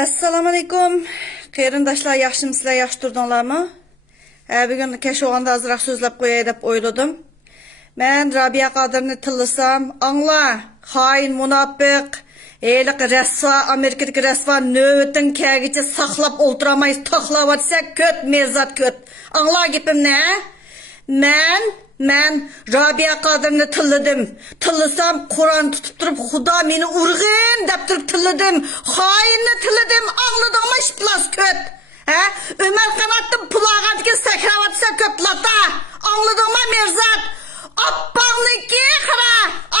Assalamu alaykum. Qarindoshlar, yaxshimisizlar, yaxshi turdinglarmi? Bugun kesh o'g'anda azroq so'zlab qo'yay deb o'yladim. Men Rabia Qodirni tillasam, angla, xoin, munofiq, eliq rasvo, Amerikadagi rasvo navbatin kelgicha saqlab o'ltiramay taxlavatsa ko't mezat ko't. Angla gapimni, Men Rabia Qodirni tilladim. Tillasam Qur'on tutib turib Xudo meni urg'in deb turib tilladim. Xoinni tilladim. Angladingmi ishplas ko't? Ömer Qanotning pulag'atga sakravatsa ko'tlata. Angladingmi merzat? Appaqniki qara.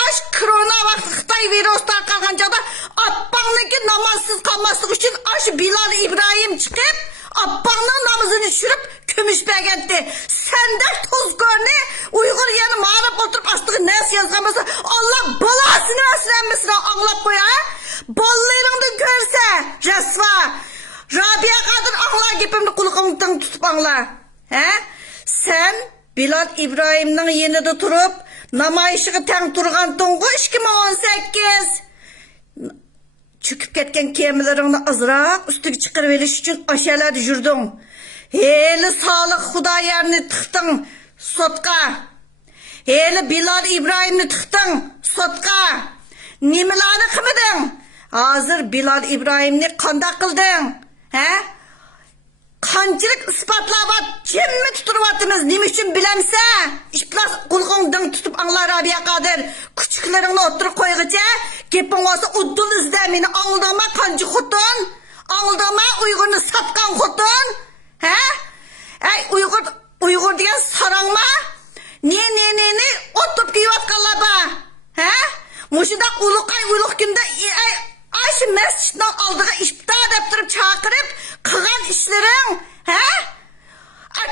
Ash korona vaqti Xitoy virus tarqalgan chog'da appaqniki namozsiz qolmaslik uchun ash Bilal Ibrohim chiqib appaqning namozini tushirib kumush bergandi. Senda tuzgorni Uyg'ur yana ma'rif o'tirib astig'i nas yozgan bo'lsa, Alloh bolasini asramasini anglab qo'ya. Bollaringni ko'rsa, rasva. Rabia Qodir angla gapimni qulog'ingdan tutib angla. Sen Bilal Ibrohimning yanida turib, namoyishiga tang turgan to'ng'i 2018 cho'kib ketgan kemalaringni azroq ustiga chiqarib olish uchun oshalarda yurding. Heli Solih Xudoyarni tiqding sotqa. Heli Bilal Ibrohimni tiqding sotqa. Nimalarni qilmading? Hozir Bilal Ibrohimni qanday qilding? Qanchalik isbotlabat jimmi tutyapmiz, nima uchun bilamsa? Ishplas qulg'ingdan tutib angla Rabia Qodir. Kuchuklaringni o'tirib qo'ygicha, gaping olsa uddul izda meni angladingmi qancha xotin? Angladingmi Uyg'urni sotgan xotin? Uyg'ur degan sarangma? Ne o'tib kiyotganlar ba? Mushunda uluqay kunda ash masjidning oldiga ifto deb turib chaqirib qilgan ishlaring,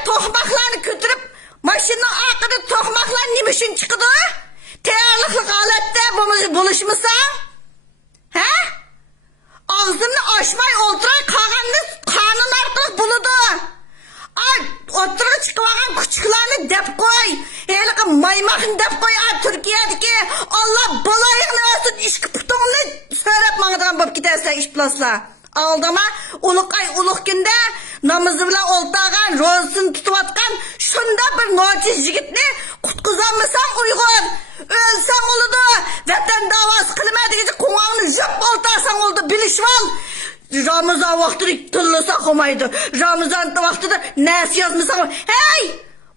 to'qmoqlarni ko'tarib mashinaning orqada to'qmoqlar nima uchun chiqdi? Tayyorlik holatda bo'lishmisan? Og'zimni ochmay o'tiray qolganni qonun orqali bo'ladi. O'tirib chiqmagan kuchuklarni deb qo'y. Haliqi maymoqni deb qo'y. Turkiyadagi Alloh bolayingni olsin, ishqi putingni so'rab mangdigan bo'lib ketasan ishplaslar. Aldama ulug' kunda namozi bilan o'ltagan, ro'zasini tutayotgan shunda bir nochi yigitni qutqizolmasang Uyg'ur, o'lsang bo'ladi. Vatan da'vosi qilmaydigicha qo'ng'ongni yop o'ltarsang bo'ldi, bilishib ol. Ramazon vaqtida tillasa qolmaydi. Ramazon vaqtida nas yozmasang, hey!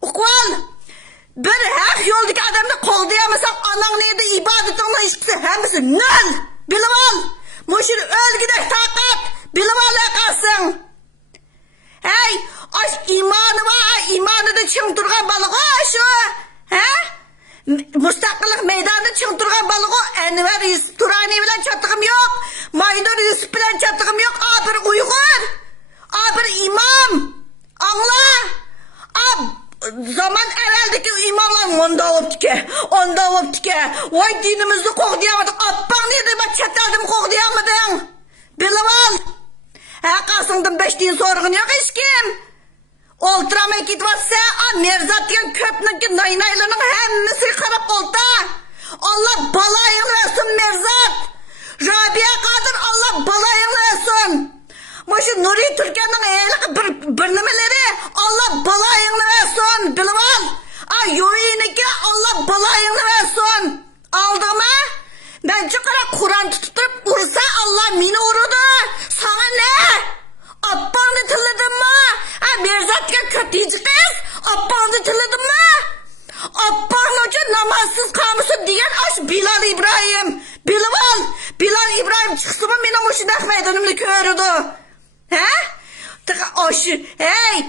Uqval! Bir haq yo'ldagi odamni qo'ldayamasang, onangni ibodatingni ishqisi hammasi nol. Bilib ol. Mushuni o'lgidek taqat, bilib ol qolsin. Hey, osh iymoni va iymonida ching turgan balg'o shu. Mustaqillik maydonida ching turgan balg'o Anvar Yusuf Turani bilan chattig'im yo'q. Maydon Yusuf bilan chattig'im yo'q. Bir Uyg'ur, bir imom. Angla. Zaman evveldeki imamlar onda optike. Vay dinimizni qo'g'diyamadik. Appaq neydi bak chataldimi qo'g'diyamading. Bilib ol. Qasingdan 5 din so'rg'in yo'q hech kim. O'ltiramay ketvatsa, merzat degan ko'pniki naynaylarning hammasiga qarab o'lta. Alloh balayingni bersin merzat. Rabia Qodir Alloh balayingni bersin. Maşu Nuri Türkiye'nin bir nimeleri Allah balayını versin, bilib ol. Yoyiniki Allah balayını versin. Aldı mı? Ben çıkarak Kur'an tutup ursa Allah meni urudu. Sana ne? Appağını tılladın mı? Merzat'ka kötücü kız. Appağını tılladın mı? Appağın için namazsız kalmışsın diyen aş Bilal İbrahim. Bilib ol. Bilal İbrahim çıksın mı benim hoşun meydanımda körüdü. Hey,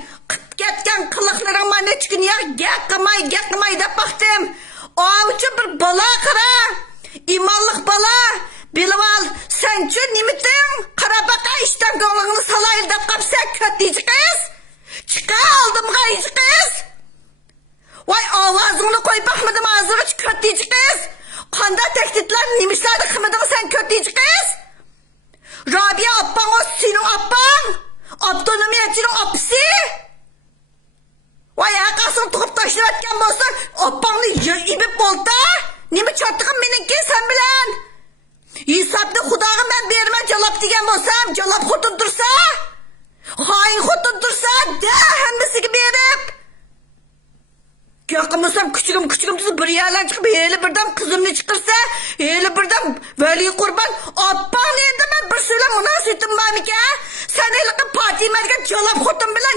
ketken kılıklarım bana ne çıkın ya, getmay dep baktım. O için bir bala kara, imanlık bala, bilib ol, sen için nimetin, kara baka işten gönlünü salayıl dep kapsa kötücü kız. Çıka aldım gayıcı kız. Vay avazını koy bakmadım ağzını kötücü kız. Kanda tehditler nimişlerde kımadın sen kötücü kız. Rabia appan o senin appan. Abdülhamid'in apsi. Vay yakasını tutup taşıratken bolsa appanını ibip bolta. Nimi çattıkın benimki sen bilen. İsa jalap degan bo'lsam, jalap xotin tursa, hain xotin tursa, da hammasiga berib. Yaqinmasam küçüküm siz bir yerden çıkıp hele birden kızımını çıkırsa, hele birden veli kurban, abba neydi ben bir söyle münasiyetim var mı ki? Sen hele ki Fatime'den jalap xotin bilen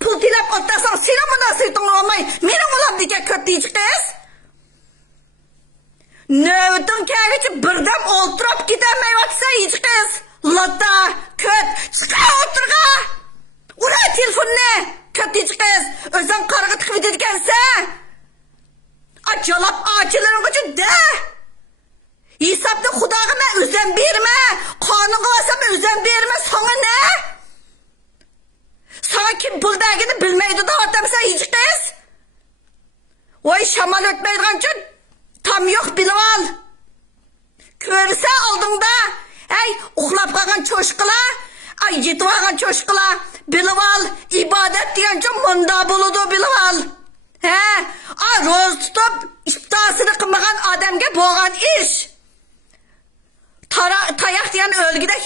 pul tilap atarsan, senin münasiyetin olmay, benim olam diyecek kötü kız. Növdün kağıtı birden oturup gidemeyatsa hiç kız. Lata, köt, çıkar oturga. Uğray telefonunu. Kötü kız. Özden karıgı tıkıp edirkense. Jalap ağaçların gücü de. Hesapta Xudagıma özden berme. Kanunga basam özden berme. Sana ne? Sana kim buldagini bilmeydi de atamsa hiç kız. Oy şamal ötmeydiğin için tam yok bilip al. Körse aldığında, uxlap kalgan çoşkula, yetip algan çoşkula, bilip al, ibadet diyen için munda buludu bilip al. Roz tutup, iftasını kılmagan adamga boğan iş. Tayak diyen ölgüde,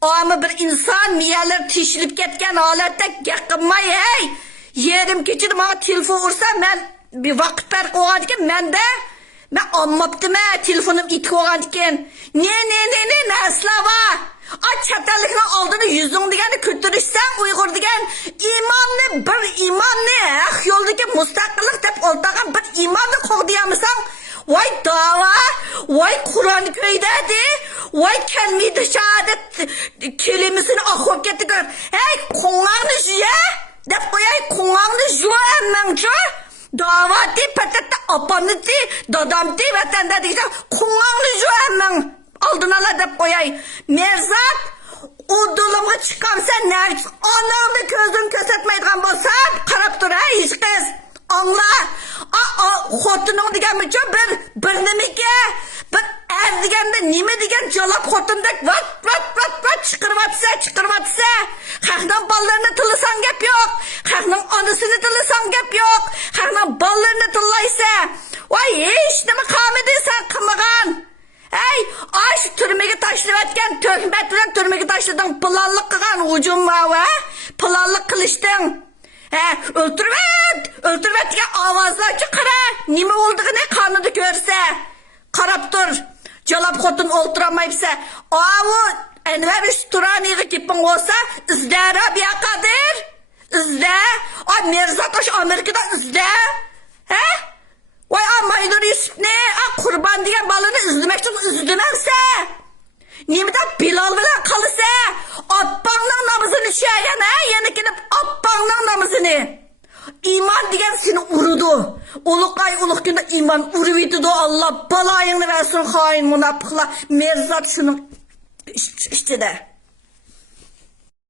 ama bir insan miyeler tişilip ketken alette yakınmay, yerim keçirdim ama telefon ursa, ben bir vakit berk oğan diken, ben anmaptım telefonum itik oğan diken. Ne eslava? Çatallıkla aldığını yüzün digeni kötürüşsen Uygur digen, imanlı bir imanlı, yoldaki mustakillik dep oltağın bir imanlı koğdiyamısan, vay dava, vay Kur'an köydedi, vay kelime-i şehadet kelimesini ahop getti gör. Koğanı jüye, dep koyay koğanı jüye emmenci. Dava di, patata apanı di, dadam di, vatanda diyeceğim. Koğanı jüye emmen. Aldın ala dep koyay. Merzat, o dolama çıkamsa nerede? Anağını gözün kösetmeydiğen bolsa, karap dur hiç kız. Anla. Xotunun digen mi çok bir nemike, bir er digen de nime digen jalap xotundek vat çıkırvatsa. Xaqның ballarını tılısan gep yok. Xaqның anısını tılısan gep yok. Xaqның ballarını tıllaysa. Vay hiç nime kamediysen kımıgan. Şu türmege taşlıvatken töhmet bilen türmege taşladın pılallık kıgan ucun var pılallık kılıştın. Öldürvet diye avazlar çıkara. Nime olduğunu kanını görse. Karap dur. Jalap xotun olturamayıpsa. Avu envemiş turaniği gipin olsa izlere bir kadir. İzle. Merzatoş Amerika'da izle. Vay Maynur Yusuf ne? Kurban diyen balını izlemek için izlememse. Nimeden Bilal bilen kalırsa. Abbanın namazını şeyen yenikini abbanın namazını. İman diyen seni urudu. Uluk günde iman uruviydi Allah balayını versin hain münafıkla. Merzat şunun işte de.